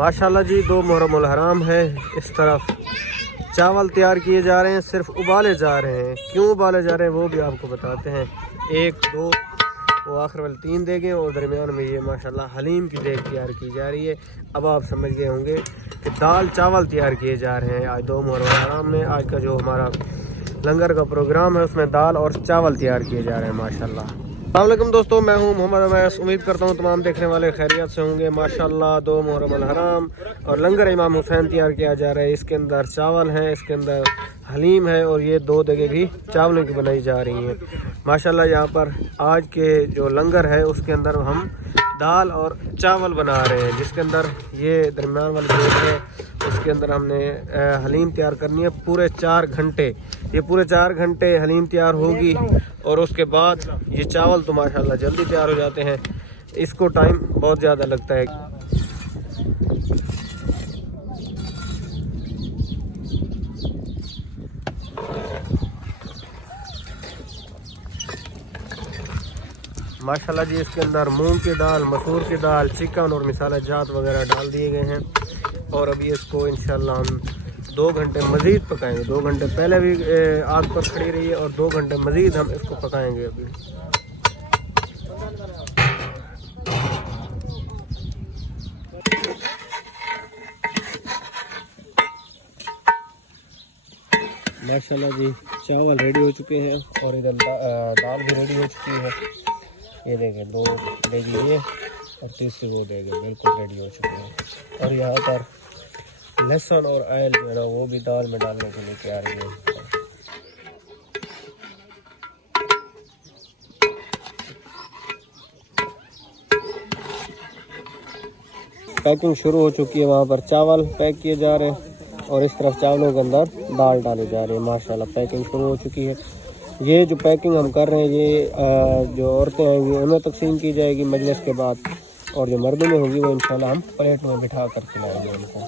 माशाल्लाह जी 2 मुहर्रमुल हराम है। इस तरफ चावल तैयार किए जा रहे हैं, सिर्फ उबाले जा रहे हैं। क्यों उबाले जा रहे हैं वो भी आपको बताते हैं। 1 2 वो आखिर वाले 3 देगे और दरमियान में ये माशाल्लाह हलीम की देग तैयार की जा रही है। अब आप समझ गए होंगे कि दाल चावल तैयार किए जा रहे हैं आज 2 मुहर्रमुल हराम में। आज का जो हमारा लंगर का प्रोग्राम है उसमें दाल और चावल तैयार किए जा रहे हैं माशाल्लाह। अस्सलाम वालेकुम दोस्तों, मैं हूं मोहम्मद अवैस। उम्मीद करता हूं तमाम देखने वाले खैरियत से होंगे। माशाल्लाह 2 मुहर्रमुल हराम और लंगर इमाम हुसैन तैयार किया जा रहा है। इसके अंदर चावल है, इसके अंदर हलीम है और ये 2 जगह भी चावलों की बनाई जा रही हैं माशाल्लाह। यहाँ पर आज के जो लंगर है उसके अंदर हम दाल और चावल बना रहे हैं, जिसके अंदर ये दरमियान वाली प्लेट है उसके अंदर हमने हलीम तैयार करनी है पूरे 4 घंटे। ये पूरे 4 घंटे हलीम तैयार होगी और उसके बाद ये चावल तो माशाल्लाह जल्दी तैयार हो जाते हैं। इसको टाइम बहुत ज़्यादा लगता है। माशाल्लाह जी इसके अंदर मूंग की दाल, मसूर की दाल, चिकन और मसाला जात वगैरह डाल दिए गए हैं और अभी इसको इंशाल्लाह हम 2 घंटे मज़ीद पकाएंगे। 2 घंटे पहले भी आग पर खड़ी रही है और 2 घंटे मज़ीद हम इसको पकाएंगे। अभी माशाल्लाह जी चावल रेडी हो चुके हैं और इधर दाल भी रेडी हो चुकी है। ये देखें 2 देगी ये और तीसरी वो देगी, बिल्कुल रेडी हो चुके हैं। और यहाँ पर लहसुन और ऑयल जो है ना वो भी दाल में डालने के लिए तैयार है। पैकिंग शुरू हो चुकी है, वहाँ पर चावल पैक किए जा रहे हैं और इस तरफ चावलों के अंदर दाल डाले जा रहे हैं। माशाल्लाह पैकिंग शुरू हो चुकी है। ये जो पैकिंग हम कर रहे हैं ये जो औरतें आएंगी उन्हें तकसीम की जाएगी मजलिस के बाद, और जो मर्दों में होगी वो इंशाल्लाह हम प्लेट में बिठा कर खिलाएंगे उनको।